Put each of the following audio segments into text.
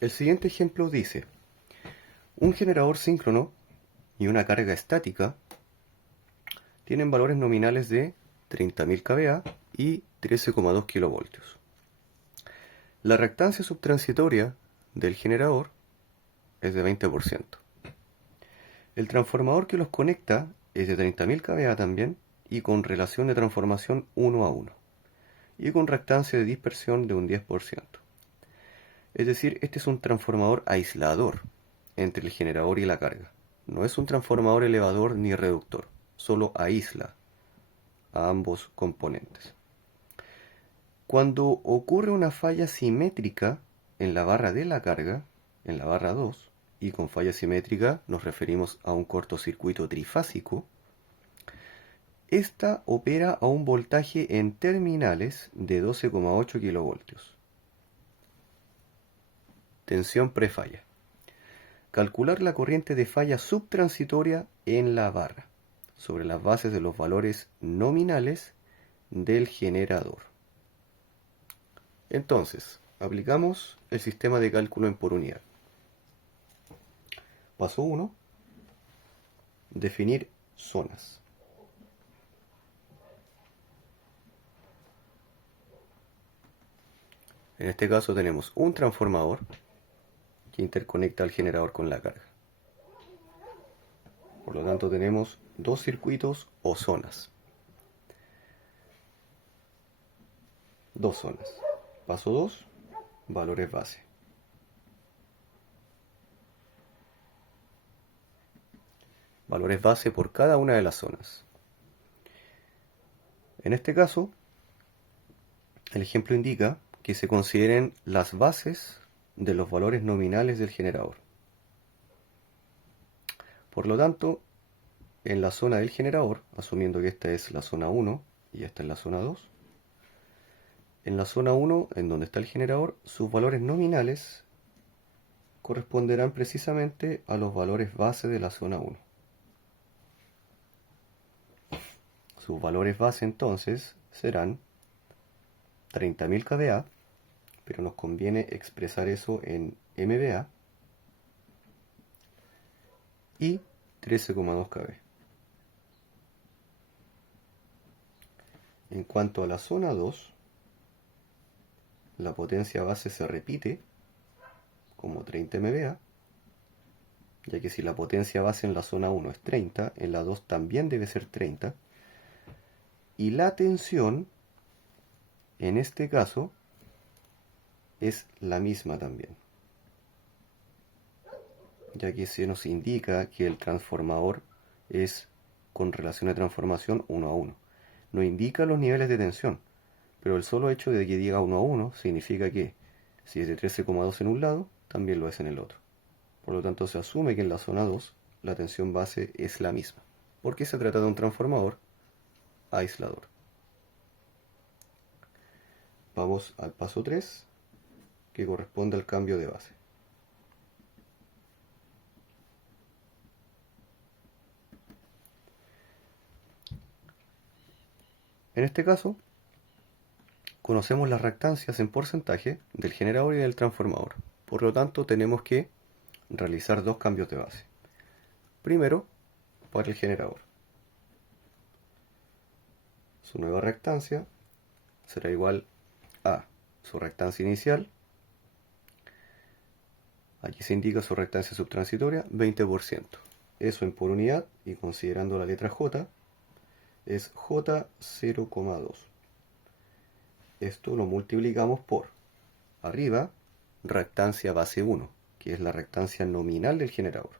El siguiente ejemplo dice, un generador síncrono y una carga estática tienen valores nominales de 30.000 kVA y 13,2 kilovoltios. La reactancia subtransitoria del generador es de 20%. El transformador que los conecta es de 30.000 kVA también y con relación de transformación 1:1 y con reactancia de dispersión de un 10%. Es decir, este es un transformador aislador entre el generador y la carga. No es un transformador elevador ni reductor, solo aísla a ambos componentes. Cuando ocurre una falla simétrica en la barra de la carga, en la barra 2, y con falla simétrica nos referimos a un cortocircuito trifásico, esta opera a un voltaje en terminales de 12,8 kilovoltios. Tensión prefalla. Calcular la corriente de falla subtransitoria en la barra, sobre las bases de los valores nominales del generador. Entonces, aplicamos el sistema de cálculo en por unidad. Paso 1. Definir zonas. En este caso tenemos un transformador que interconecta al generador con la carga. Por lo tanto tenemos dos circuitos o zonas. Dos zonas. Paso 2. Valores base. Valores base por cada una de las zonas. En este caso, el ejemplo indica que se consideren las bases de los valores nominales del generador. Por lo tanto, en la zona del generador, asumiendo que esta es la zona 1 y esta es la zona 2, en la zona 1, en donde está el generador, sus valores nominales corresponderán precisamente a los valores base de la zona 1. Sus valores base entonces serán 30.000 kVA, pero nos conviene expresar eso en MVA, y 13,2 kV. En cuanto a la zona 2, la potencia base se repite como 30 MVA, ya que si la potencia base en la zona 1 es 30, en la 2 también debe ser 30, y la tensión, en este caso, es la misma también, ya que se nos indica que el transformador es con relación de transformación 1:1. No indica los niveles de tensión, pero el solo hecho de que diga 1:1 significa que si es de 13,2 en un lado, también lo es en el otro. Por lo tanto, se asume que en la zona 2 la tensión base es la misma, porque se trata de un transformador aislador. Vamos al paso 3, que corresponde al cambio de base. En este caso, conocemos las reactancias en porcentaje del generador y del transformador. Por lo tanto, tenemos que realizar dos cambios de base. Primero, para el generador. Su nueva reactancia será igual a su reactancia inicial. Aquí se indica su reactancia subtransitoria, 20%. Eso en por unidad, y considerando la letra J, es J0,2. Esto lo multiplicamos por, arriba, reactancia base 1, que es la reactancia nominal del generador.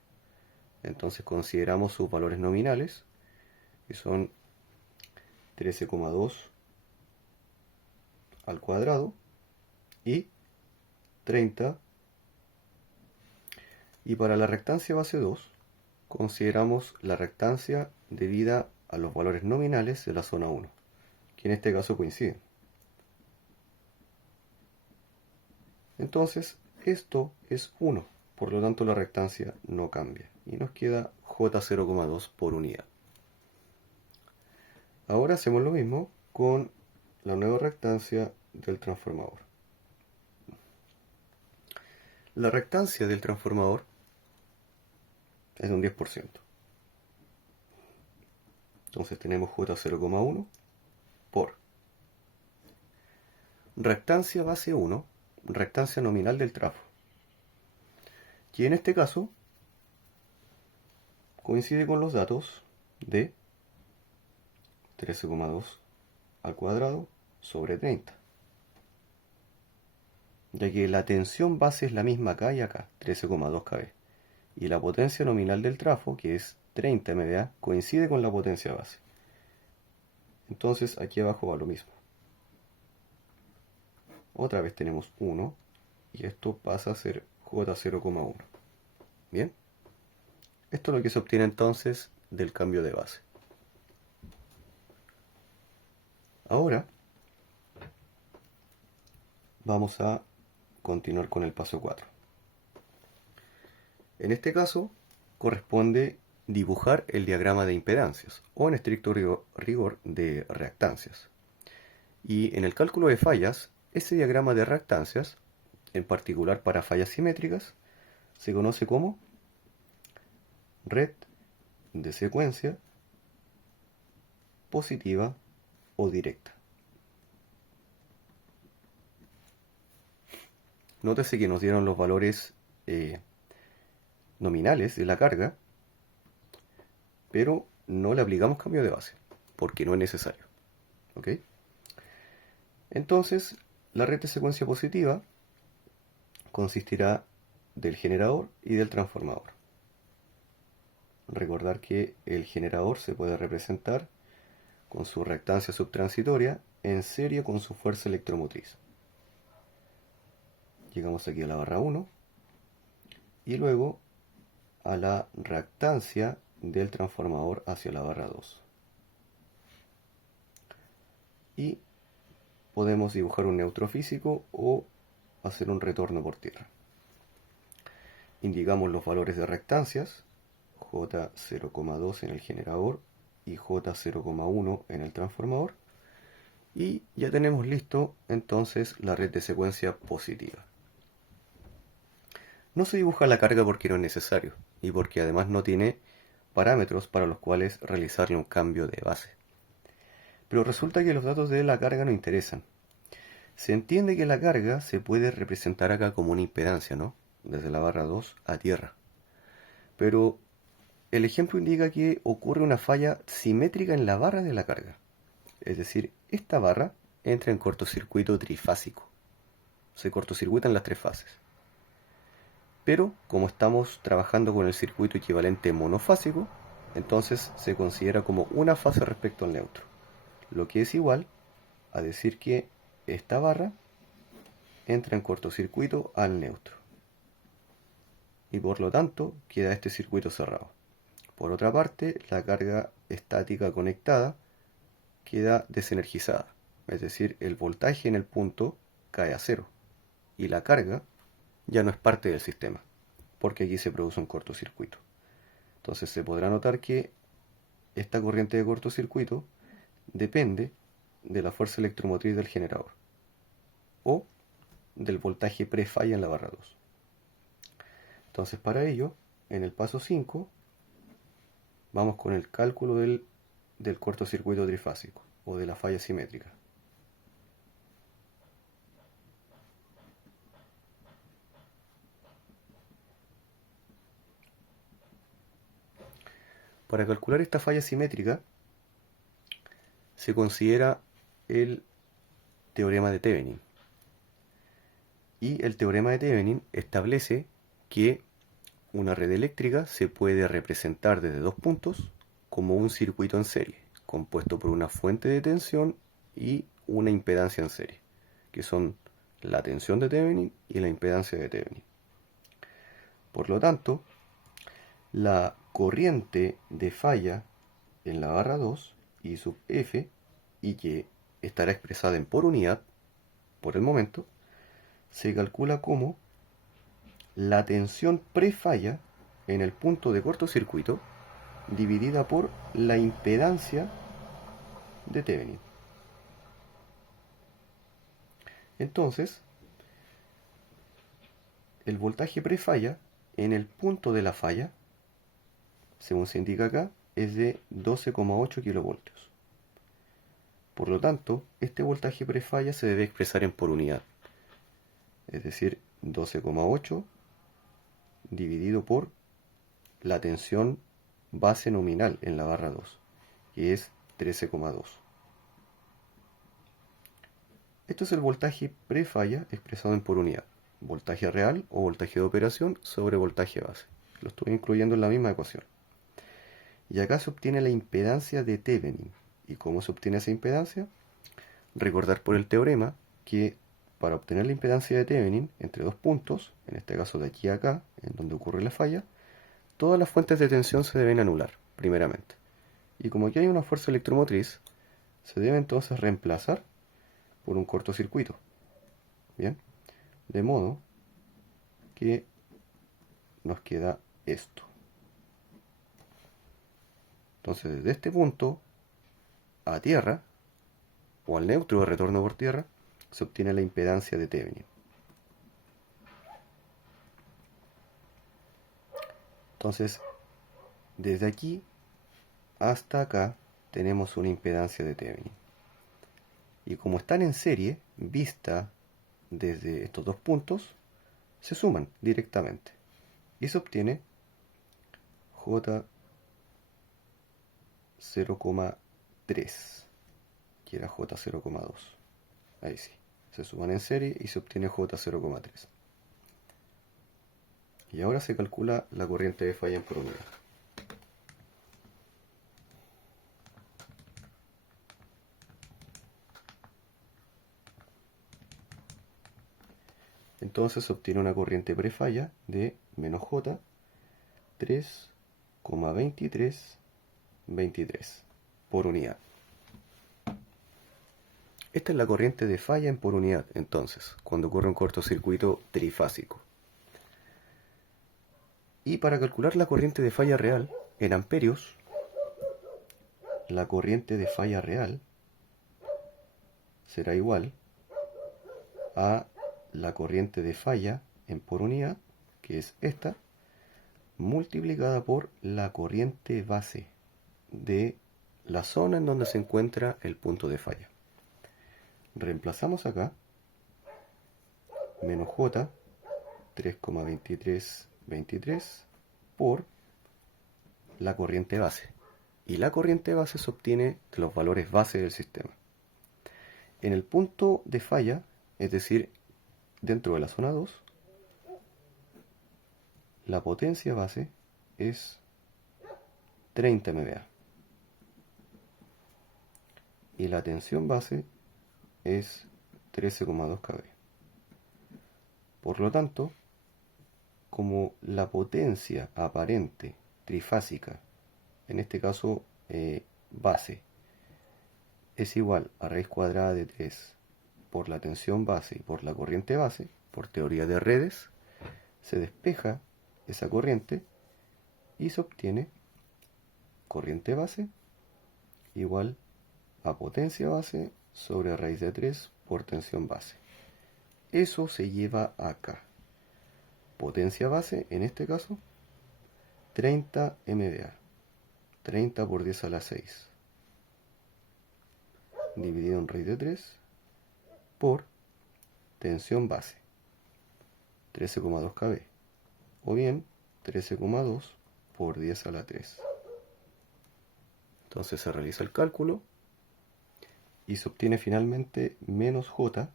Entonces consideramos sus valores nominales, que son 13,2 al cuadrado y 30. Y para la reactancia base 2, consideramos la reactancia debida a los valores nominales de la zona 1, que en este caso coinciden. Entonces, esto es 1, por lo tanto la reactancia no cambia, y nos queda J0,2 por unidad. Ahora hacemos lo mismo con la nueva reactancia del transformador. La reactancia del transformador es de un 10%. Entonces tenemos J0,1 por reactancia base 1, reactancia nominal del trafo. Y en este caso coincide con los datos de 13,2 al cuadrado sobre 30. Ya que la tensión base es la misma acá y acá, 13,2 kV. Y la potencia nominal del trafo, que es 30 MVA, coincide con la potencia base. Entonces aquí abajo va lo mismo. Otra vez tenemos 1 y esto pasa a ser J0,1. Bien, esto es lo que se obtiene entonces del cambio de base. Ahora vamos a continuar con el paso 4. En este caso corresponde dibujar el diagrama de impedancias o en estricto rigor de reactancias. Y en el cálculo de fallas, ese diagrama de reactancias, en particular para fallas simétricas, se conoce como red de secuencia positiva o directa. Nótese que nos dieron los valores nominales de la carga, pero no le aplicamos cambio de base, porque no es necesario. ¿Ok? Entonces, la red de secuencia positiva consistirá del generador y del transformador. Recordar que el generador se puede representar con su reactancia subtransitoria en serie con su fuerza electromotriz. Llegamos aquí a la barra 1 y luego a la reactancia del transformador hacia la barra 2. Y podemos dibujar un neutro físico o hacer un retorno por tierra. Indicamos los valores de reactancias, J0,2 en el generador y J0,1 en el transformador, y ya tenemos listo entonces la red de secuencia positiva. No se dibuja la carga porque no es necesario y porque además no tiene parámetros para los cuales realizarle un cambio de base. Pero resulta que los datos de la carga no interesan. Se entiende que la carga se puede representar acá como una impedancia, ¿no? Desde la barra 2 a tierra. Pero el ejemplo indica que ocurre una falla simétrica en la barra de la carga. Es decir, esta barra entra en cortocircuito trifásico. Se cortocircuitan las tres fases. Pero como estamos trabajando con el circuito equivalente monofásico, entonces se considera como una fase respecto al neutro. Lo que es igual a decir que esta barra entra en cortocircuito al neutro. Y por lo tanto queda este circuito cerrado. Por otra parte, la carga estática conectada queda desenergizada. Es decir, el voltaje en el punto cae a cero. Y la carga ya no es parte del sistema, porque aquí se produce un cortocircuito. Entonces se podrá notar que esta corriente de cortocircuito depende de la fuerza electromotriz del generador o del voltaje prefalla en la barra 2. Entonces para ello, en el paso 5, vamos con el cálculo del cortocircuito trifásico o de la falla simétrica. Para calcular esta falla simétrica se considera el teorema de Thevenin. Y el teorema de Thevenin establece que una red eléctrica se puede representar desde dos puntos como un circuito en serie, compuesto por una fuente de tensión y una impedancia en serie, que son la tensión de Thevenin y la impedancia de Thevenin. Por lo tanto, la corriente de falla en la barra 2 I sub F, y que estará expresada en por unidad por el momento, se calcula como la tensión prefalla en el punto de cortocircuito dividida por la impedancia de Thevenin. Entonces, el voltaje prefalla en el punto de la falla, según se indica acá, es de 12,8 kilovoltios. Por lo tanto, este voltaje prefalla se debe expresar en por unidad, es decir, 12,8 dividido por la tensión base nominal en la barra 2, que es 13,2. Esto es el voltaje prefalla expresado en por unidad, voltaje real o voltaje de operación sobre voltaje base. Lo estoy incluyendo en la misma ecuación. Y acá se obtiene la impedancia de Thevenin. ¿Y cómo se obtiene esa impedancia? Recordar por el teorema que para obtener la impedancia de Thevenin entre dos puntos, en este caso de aquí a acá, en donde ocurre la falla, todas las fuentes de tensión se deben anular, primeramente. Y como aquí hay una fuerza electromotriz, se debe entonces reemplazar por un cortocircuito. Bien, de modo que nos queda esto. Entonces, desde este punto a tierra, o al neutro de retorno por tierra, se obtiene la impedancia de Thevenin. Entonces, desde aquí hasta acá tenemos una impedancia de Thevenin. Y como están en serie, vista desde estos dos puntos, se suman directamente. Y se obtiene J 0,3, que era J 0,2. Ahí sí, se suman en serie y se obtiene J 0,3. Y ahora se calcula la corriente de falla en por unidad. Entonces se obtiene una corriente prefalla de menos J 3,2323 por unidad. Esta es la corriente de falla en por unidad, entonces, cuando ocurre un cortocircuito trifásico. Y para calcular la corriente de falla real en amperios, la corriente de falla real será igual a la corriente de falla en por unidad, que es esta, multiplicada por la corriente base de la zona en donde se encuentra el punto de falla. Reemplazamos acá menos J 3,2323 por la corriente base. Y la corriente base se obtiene de los valores base del sistema. En el punto de falla, es decir, dentro de la zona 2, la potencia base es 30 MVA. Y la tensión base es 13,2 kV. Por lo tanto, como la potencia aparente trifásica, en este caso base, es igual a raíz cuadrada de 3 por la tensión base y por la corriente base, por teoría de redes, se despeja esa corriente y se obtiene corriente base igual a potencia base sobre raíz de 3 por tensión base. Eso se lleva acá. Potencia base, en este caso, 30 MVA. 30 por 10 a la 6. Dividido en raíz de 3 por tensión base. 13,2 kV. O bien, 13,2 por 10 a la 3. Entonces se realiza el cálculo y se obtiene finalmente menos J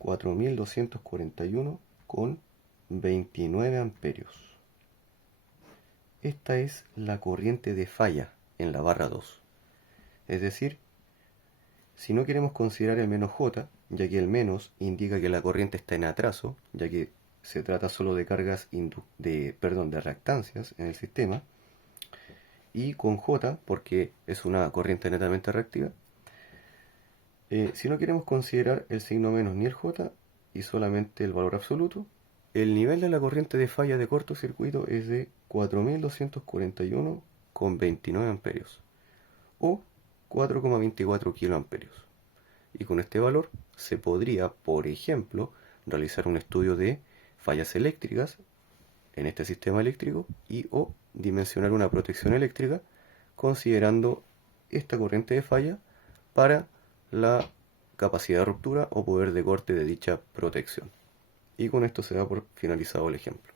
4241,29 amperios. Esta es la corriente de falla en la barra 2. Es decir, si no queremos considerar el menos J, ya que el menos indica que la corriente está en atraso, ya que se trata solo de cargas de reactancias en el sistema, y con J, porque es una corriente netamente reactiva, si no queremos considerar el signo menos ni el J y solamente el valor absoluto, el nivel de la corriente de falla de cortocircuito es de 4241,29 amperios o 4,24 kiloamperios. Y con este valor se podría, por ejemplo, realizar un estudio de fallas eléctricas en este sistema eléctrico y o dimensionar una protección eléctrica considerando esta corriente de falla para la capacidad de ruptura o poder de corte de dicha protección. Y con esto se da por finalizado el ejemplo.